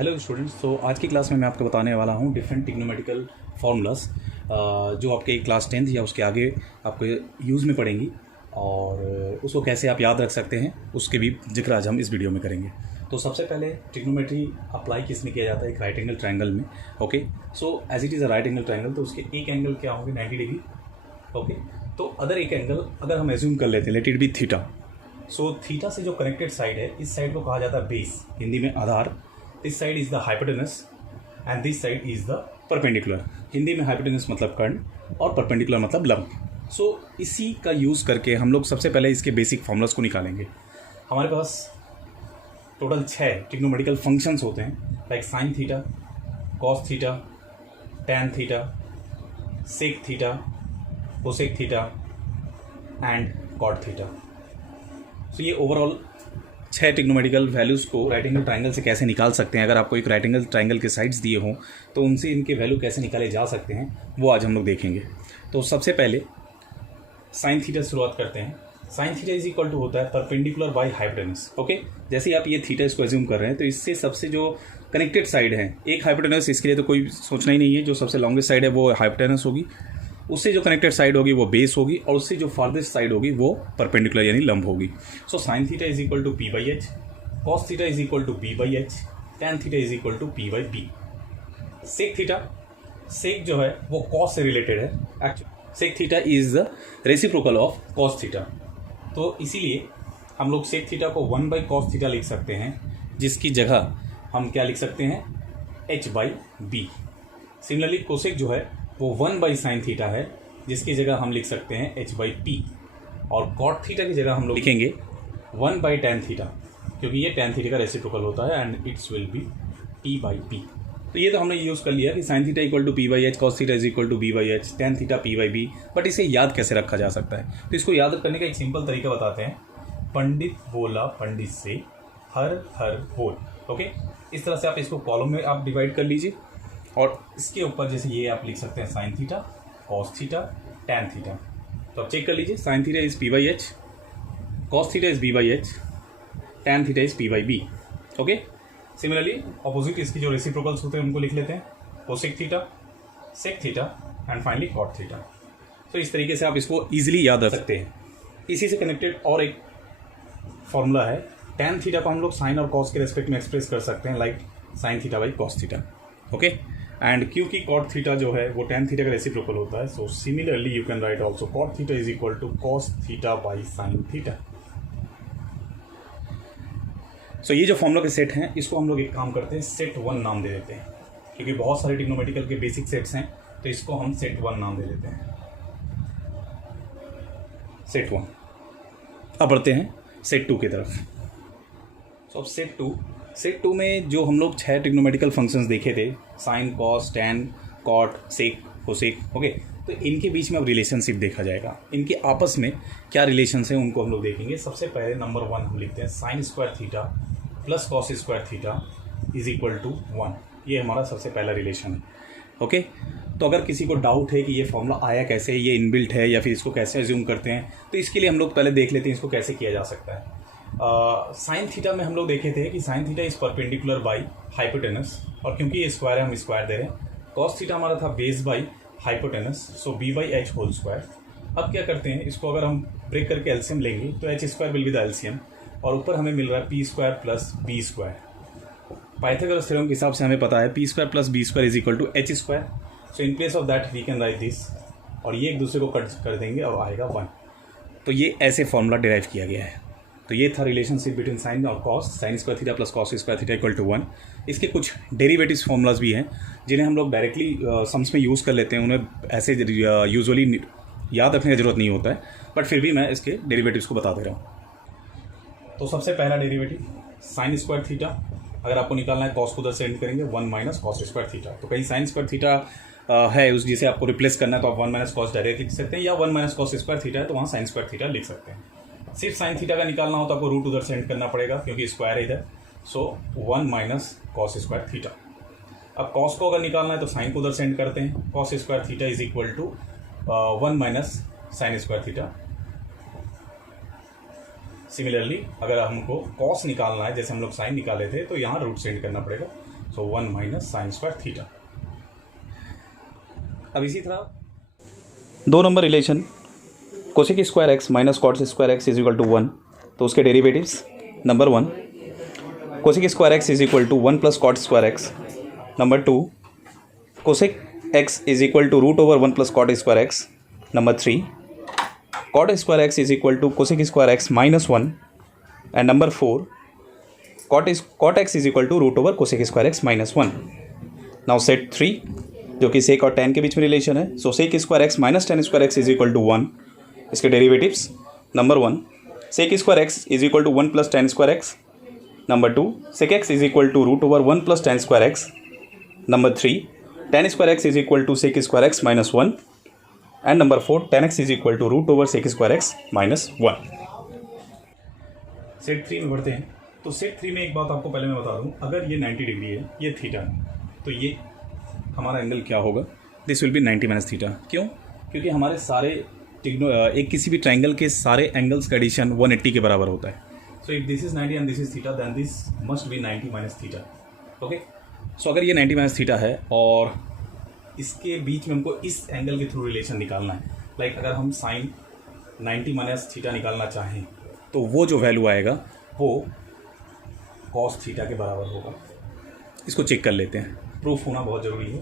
Hello students. तो आज की क्लास में मैं आपको बताने वाला हूँ डिफरेंट ट्रिग्नोमेट्रिकल फार्मूलास जो आपके क्लास 10th या उसके आगे आपको यूज़ में पड़ेंगी और उसको कैसे आप याद रख सकते हैं उसके भी जिक्र आज हम इस वीडियो में करेंगे। तो सबसे पहले ट्रिग्नोमेट्री अप्लाई किस में किया जाता है? एक राइट एंगल ट्रायंगल में। Okay, so as it is a right angle triangle तो उसके एक एंगल क्या होंगे? 90 डिग्री। ओके, तो अदर एक एंगल अगर हम एज्यूम कर लेते हैं, let it be theta. So theta से जो कनेक्टेड साइड है, इस साइड को कहा जाता है बेस, हिंदी में आधार। This side is the hypotenuse and this side is the perpendicular. Hindi में हाइपोटेनस मतलब कर्ण और परपेंडिकुलर मतलब लंब। सो इसी का यूज़ करके हम लोग सबसे पहले इसके बेसिक फॉर्मूलास को निकालेंगे। हमारे पास टोटल 6 ट्रिग्नोमेट्रिकल फंक्शंस होते हैं, like sine theta, cos theta, tan theta, sec theta, cosec theta and cot theta. So ये ओवरऑल 6 ट्रिग्नोमेट्रिकल वैल्यूज़ को राइट एंगल ट्रायंगल से कैसे निकाल सकते हैं। अगर आपको एक राइट एंगल ट्रायंगल के साइड्स दिए हों तो उनसे इनके वैल्यू कैसे निकाले जा सकते हैं वो आज हम लोग देखेंगे। तो सबसे पहले साइन थीटा से शुरुआत करते हैं। Sine theta is equal to होता है परपेंडिकुलर बाई हाइपोटेनस। ओके, जैसे आप ये थीटा इसको एज्यूम कर रहे हैं तो इससे सबसे जो कनेक्टेड साइड है एक हाइपोटेनस, इसके लिए तो कोई सोचना ही नहीं है, जो सबसे लॉन्गेस्ट साइड है वो हाइपोटेनस होगी, उससे जो कनेक्टेड साइड होगी वो बेस होगी और उससे जो फार्देस्ट साइड होगी वो परपेंडिकुलर यानी लंब होगी। So sine theta is equal to P by H, cos theta is equal to B by H, tan theta is equal to P by B. Sec theta, sec जो है वो cos से related है। Actually sec theta is the reciprocal of cos theta, तो इसीलिए हम लोग sec theta को 1 बाई कॉस थीटा लिख सकते हैं, जिसकी जगह हम क्या लिख सकते हैं? H by B. Similarly cosec जो है वो 1 बाई साइन थीटा है, जिसकी जगह हम लिख सकते हैं एच बाई पी। और कॉट थीटा की जगह हम लोग लिखेंगे 1 बाई टैन थीटा, क्योंकि ये टैन थीटा का रेसिप्रोकल होता है and it's will be T by P. तो ये तो हमने यूज़ कर लिया कि sine theta equal to P by H, cos theta is equal to B by H, tan theta P by B. But इसे याद कैसे रखा जा सकता है? तो इसको याद करने का एक सिंपल तरीका बताते हैं। पंडित बोला पंडित से हर हर बोल। ओके, इस तरह से आप इसको कॉलम में आप डिवाइड कर लीजिए और इसके ऊपर जैसे ये आप लिख सकते हैं sine theta, cos theta, tan theta. तो आप चेक कर लीजिए, sine theta is P by H, cos theta is B by H, tan theta is P by B. Okay, similarly opposite इसकी जो रेसिप्रोकल्स होते हैं उनको लिख लेते हैं, cosec theta, sec theta and finally cot theta. तो इस तरीके से आप इसको ईजिली याद रख सकते हैं। इसी से कनेक्टेड और एक फॉर्मूला है, टैन थीटा को हम लोग साइन और कॉस के रेस्पेक्ट में एक्सप्रेस कर सकते हैं, like sine theta by cos theta. Okay, and क्योंकि कॉट थीटा जो है वो टैन थीटा का रेसिप्रोकल होता है, so similarly you can write also cot theta is equal to cos theta by sine theta. So ये जो फॉर्मूला के सेट हैं इसको हम लोग एक काम करते हैं, सेट 1 नाम दे देते हैं, क्योंकि बहुत सारे ट्रिग्नोमेट्रिकल के बेसिक सेट्स हैं तो इसको हम सेट 1 नाम दे देते हैं, सेट 1। अब बढ़ते हैं सेट 2 की तरफ। सो अब सेट टू में जो हम लोग 6 ट्रिग्नोमेट्रिकल फंक्शंस देखे थे, साइन, कॉस, टैन, कॉट, सेक, कोसेक। ओके, तो इनके बीच में अब रिलेशनशिप देखा जाएगा, इनके आपस में क्या रिलेशन है उनको हम लोग देखेंगे। सबसे पहले नंबर 1 हम लिखते हैं, sine square theta plus cos square theta is equal to 1। ये हमारा सबसे पहला रिलेशन है। ओके, तो अगर किसी को डाउट है कि ये फॉर्मूला आया कैसे, ये इनबिल्ट है या फिर इसको कैसे एज्यूम करते हैं, तो इसके लिए हम लोग पहले देख लेते हैं इसको कैसे किया जा सकता है। साइन थीटा में हम लोग देखे थे कि sine theta is perpendicular by hypotenuse, और क्योंकि ये स्क्वायर है हम स्क्वायर दे रहे हैं। कॉस थीटा हमारा था base by hypotenuse, so B by H whole square. अब क्या करते हैं, इसको अगर हम ब्रेक करके एलसीएम लेंगे तो H square will be the LCM, और ऊपर हमें मिल रहा है P square plus B square. Pythagoras theorem के हिसाब से हमें पता है P square plus B square is equal to H square. So in place of that we can write this, और ये एक दूसरे को कट कर देंगे और आएगा 1। तो ये ऐसे फॉर्मूला डिराइव किया गया है। तो ये था रिलेशनशिप बिटवीन साइन और cos, sine square theta plus cos square theta equal to 1। इसके कुछ डेरिवेटिव्स फॉर्मूलाज भी हैं जिन्हें हम लोग डायरेक्टली सम्स में यूज़ कर लेते हैं, उन्हें ऐसे यूजुअली याद रखने की जरूरत नहीं होता है, बट फिर भी मैं इसके डेरिवेटिव्स को बता दे रहा हूँ। तो सबसे पहला डेरिवेटिव साइन स्क्वायर थीटा, अगर आपको निकालना है कॉस को उधर सेंड करेंगे 1 माइनस कॉस स्क्वायर थीटा। तो कहीं साइन स्क्वायर थीटा है उस जिसे आपको रिप्लेस करना है तो आप 1 माइनस कॉस डायरेक्ट लिख सकते हैं, या 1 माइनस कॉस स्क्वायर थीटा है तो वहाँ साइन स्क्वायर थीटा लिख सकते हैं। सिर्फ साइन थीटा का निकालना हो तो आपको रूट उधर सेंड करना पड़ेगा क्योंकि स्क्वायर है इधर, सो 1 माइनस कॉस स्क्वायर थीटा। अब कॉस को अगर निकालना है तो साइन को उधर सेंड करते हैं, cos square theta is equal to 1 minus sine square theta. Similarly अगर हमको कॉस निकालना है, जैसे हम लोग साइन निकाले थे, तो यहाँ रूट सेंड करना पड़ेगा, so 1 minus sine square theta. अब इसी तरह 2 number relation cosec square X minus cot square X is equal to 1, तो उसके derivatives number 1 cosec square X is equal to 1 plus cot square X, number 2 cosec X is equal to root over 1 plus cot square X, number 3 cot square X is equal to cosec square X minus 1, and number 4 cot X is equal to root over cosec square X minus 1। Now set 3 जो कि सेक और tan के बीच में relation है, so sec square X minus tan square X is equal to 1, इसके derivatives number 1 sec square X is equal to 1 plus tan square X, number 2 sec X is equal to root over 1 plus tan square X, number 3 tan square X is equal to sec square X minus 1, and number 4 tan x is equal to root over sec square X minus 1। Set 3 में बढ़ते हैं। तो set 3 में एक बात आपको पहले मैं बता दूं, अगर ये 90 डिग्री है, ये थीटा है, तो ये हमारा एंगल क्या होगा, this will be 90 minus theta. क्यों? क्योंकि हमारे सारे एक किसी भी ट्राइंगल के सारे एंगल्स का एडिशन 180 के बराबर होता है। So if this is 90 and this is theta, then this must be 90 minus theta. Okay, so अगर ये 90 माइनस थीटा है और इसके बीच में हमको इस एंगल के थ्रू रिलेशन निकालना है, लाइक अगर हम साइन 90 माइनस थीटा निकालना चाहें तो वो जो वैल्यू आएगा वो कॉस थीटा के बराबर होगा। इसको चेक कर लेते हैं, प्रूफ होना बहुत ज़रूरी है।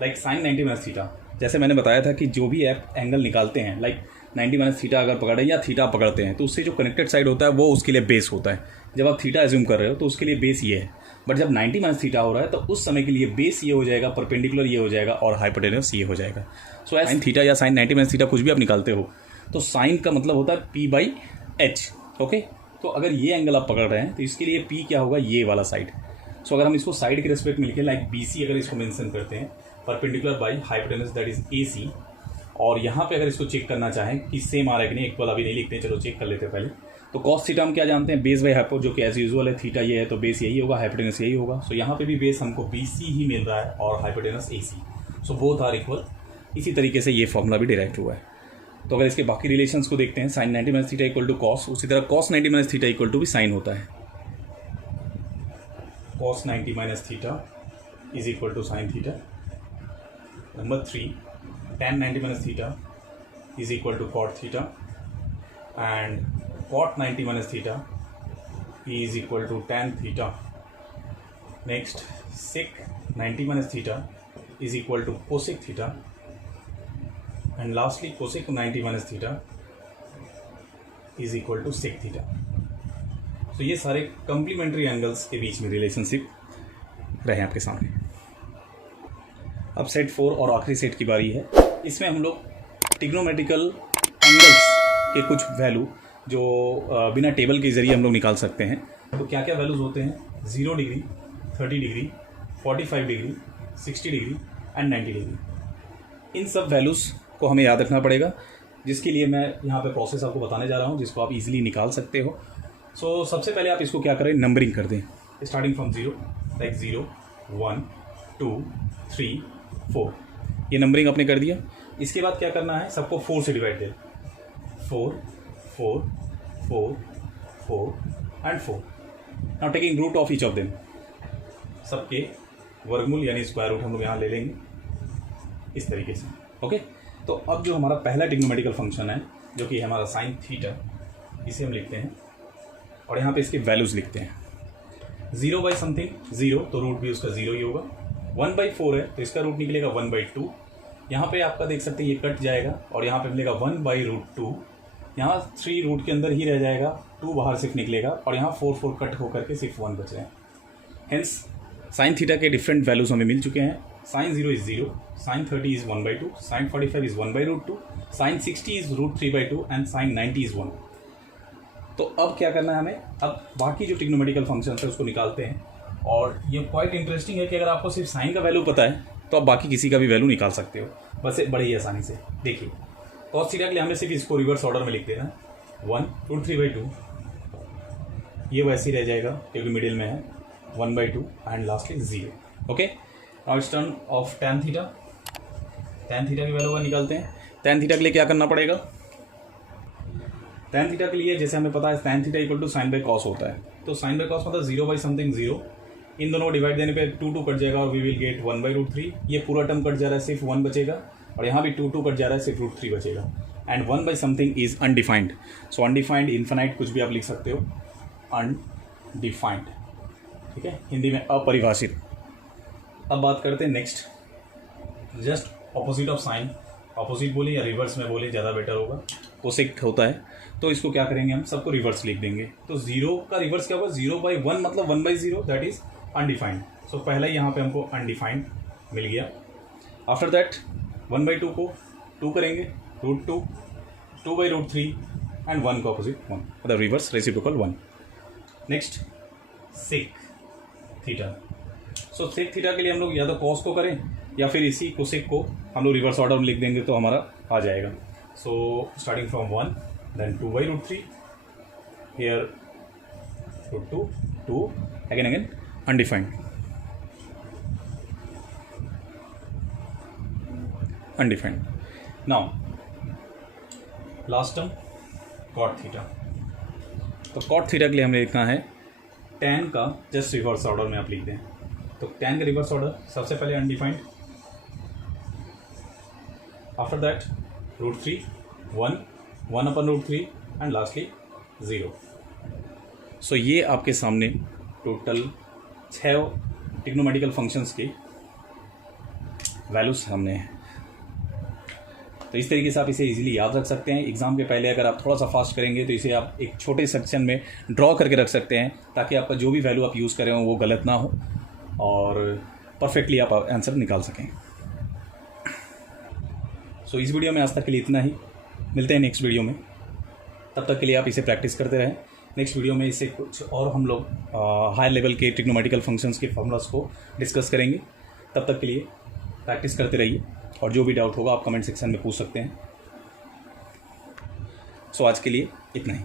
लाइक साइन 90 माइनस थीटा, जैसे मैंने बताया था कि जो भी आप एंगल निकालते हैं, लाइक 90 माइनस थीटा अगर पकड़े या थीटा पकड़ते हैं, तो उससे जो कनेक्टेड साइड होता है वो उसके लिए बेस होता है। जब आप थीटा एज्यूम कर रहे हो तो उसके लिए बेस ये है, बट जब 90 माइनस थीटा हो रहा है तो उस समय के लिए बेस ये हो जाएगा, परपेंडिकुलर ये हो जाएगा और हाइपोटेनस ये हो जाएगा। सो साइन थीटा या साइन 90 माइनस थीटा कुछ भी आप निकालते हो तो साइन का मतलब होता है p/h। ओके, तो अगर ये एंगल आप पकड़ रहे हैं तो इसके लिए p क्या होगा, ये वाला साइड। सो अगर हम इसको साइड के रिस्पेक्ट में लिखें, लाइक BC अगर इसको मेंशन करते हैं, perpendicular by hypotenuse that is AC, और यहाँ पे अगर इसको चेक करना चाहें कि सेम आ रहा है कि नहीं, एक वाला अभी नहीं लिखते हैं, चलो चेक कर लेते हैं पहले। तो कॉस थीटा हम क्या जानते हैं, बेस बाई हाइपो, जो कि एज यूजुअल है, थीटा ये है तो बेस यही होगा, हाइपोटेनस यही होगा। सो यहाँ पे भी बेस हमको BC ही मिल रहा है और hypotenuse AC, so both are equal. इसी तरीके से ये फॉर्मूला भी डिराइव हुआ है। तो अगर इसके बाकी रिलेशंस को देखते हैं, sine 90 minus theta equal to cos, उसी तरह cos 90 minus theta equal to भी साइन होता है। Cos 90 minus theta is equal to sine theta. Number 3 tan 90 minus theta is equal to cot theta, and cot 90 minus theta is equal to tan theta. Next, sec 90 minus theta is equal to cosec theta, and lastly cosec 90 minus theta is equal to sec theta. तो ये सारे complementary angles के बीच में relationship रहे आपके सामने। अब set 4 और आखिरी सेट की बारी है। इसमें हम लोग ट्रिग्नोमेट्रिकल एंगल्स के कुछ वैल्यू जो बिना टेबल के ज़रिए हम लोग निकाल सकते हैं। तो क्या क्या वैल्यूज़ होते हैं, 0 degree, 30 degree, 45 degree, 60 degree and 90 degree. इन सब वैल्यूज़ को हमें याद रखना पड़ेगा, जिसके लिए मैं यहाँ पे प्रोसेस आपको बताने जा रहा हूँ, जिसको आप इजीली निकाल सकते हो। सो सबसे पहले आप इसको क्या करें, नंबरिंग कर दें, स्टार्टिंग फ्रॉम 0, लाइक 0, 1, 2, 3, 4। ये नंबरिंग आपने कर दिया। इसके बाद क्या करना है, सबको 4 से डिवाइड दें, 4, 4, 4, 4 and 4। Now taking root of each of them, सबके वर्गमूल यानी स्क्वायर रूट हम लोग यहाँ ले लेंगे इस तरीके से। ओके, तो अब जो हमारा पहला ट्रिग्नोमेट्रिकल फंक्शन है, जो कि हमारा साइन थीटा, इसे हम लिखते हैं और यहाँ पे इसके वैल्यूज़ लिखते हैं। 0 बाई समथिंग 0, तो रूट भी उसका 0 ही होगा। 1/4 है तो इसका रूट निकलेगा 1/2। यहाँ पे आपका देख सकते हैं ये कट जाएगा और यहाँ पे मिलेगा 1/√2। यहाँ 3 रूट के अंदर ही रह जाएगा, 2 बाहर सिर्फ निकलेगा और यहाँ 4 कट होकर के सिर्फ 1 बच रहे हैं। हेंस साइन थीटा के डिफरेंट वैल्यूज़ हमें मिल चुके हैं। Sine 0 is 0, sine 30 is 1/2, sine 45 is 1/√2, sine 60 is √3/2 and sine 90 is 1। तो अब क्या करना है हमें, अब बाकी जो ट्रिग्नोमेट्रिकल फंक्शन है उसको निकालते हैं। और ये क्वाइट इंटरेस्टिंग है कि अगर आपको सिर्फ साइन का वैल्यू पता है तो आप बाकी किसी का भी वैल्यू निकाल सकते हो, बस बड़े ही आसानी से। देखिए कॉस थीटा के लिए हमें सिर्फ इसको रिवर्स ऑर्डर में लिख देना है, 1√3/2, ये वैसे ही रह जाएगा क्योंकि मिडिल में है, 1/2 and lastly 0। Okay, now it's turn off tan theta. tan theta की वैल्यू निकालते हैं। tan थीटा के लिए क्या करना पड़ेगा, tan थीटा के लिए जैसे हमें पता है tan theta equal to sine by cos होता है। तो साइन बाई कॉस मतलब 0 बाई समथिंग 0 इन दोनों डिवाइड देने पे 2 कट जाएगा और वी विल गेट 1/√3। ये पूरा टर्म कट जा रहा है, सिर्फ 1 बचेगा, और यहाँ भी 2 कट जा रहा है, सिर्फ √3 बचेगा। And 1 by something is undefined. So undefined, infinite कुछ भी आप लिख सकते हो, अनडिफाइंड, ठीक है, हिंदी में अपरिभाषित। अब बात करते हैं next, just opposite of sine. Opposite बोले या रिवर्स में बोले ज़्यादा बेटर होगा। कोसेक होता है, तो इसको क्या करेंगे हम, सबको रिवर्स लिख देंगे। तो 0 का रिवर्स क्या होगा, 0/1 मतलब 1/0, दैट इज अनडिफाइंड। सो पहला ही यहाँ पे हमको अनडिफाइंड मिल गया। आफ्टर दैट 1/2 को 2 करेंगे, √2, 2/√3 एंड 1 का ऑपोजिट 1, मतलब reverse reciprocal 1। Next sec theta. So sec theta के लिए हम लोग या तो कॉस को करें या फिर इसी कोसेक को हम लोग रिवर्स ऑर्डर में लिख देंगे तो हमारा आ जाएगा। So starting from 1 then 2/√3 here √2, 2 again undefined, undefined. Now last term cot theta. तो कॉट थीटा के लिए हमें लिखना है tan का जस्ट रिवर्स ऑर्डर में आप लिख दें। तो tan का रिवर्स ऑर्डर सबसे पहले undefined, after that √3, 1, 1/√3 and lastly 0। सो ये आपके सामने टोटल 6 ट्रिग्नोमेट्रिकल फंक्शंस की वैल्यूज सामने है। तो इस तरीके से आप इसे इजीली याद रख सकते हैं। एग्ज़ाम के पहले अगर आप थोड़ा सा फास्ट करेंगे तो इसे आप एक छोटे सेक्शन में ड्रॉ करके रख सकते हैं, ताकि आपका जो भी वैल्यू आप यूज़ करें वो गलत ना हो और परफेक्टली आप आंसर निकाल सकें। सो इस वीडियो में आज तक के लिए इतना ही। मिलते हैं नेक्स्ट वीडियो में, तब तक के लिए आप इसे प्रैक्टिस करते रहें। नेक्स्ट वीडियो में इससे कुछ और हम लोग हाई लेवल के ट्रिग्नोमेट्रिकल फंक्शंस के फॉर्मूलास को डिस्कस करेंगे। तब तक के लिए प्रैक्टिस करते रहिए, और जो भी डाउट होगा आप कमेंट सेक्शन में पूछ सकते हैं। सो आज के लिए इतना ही।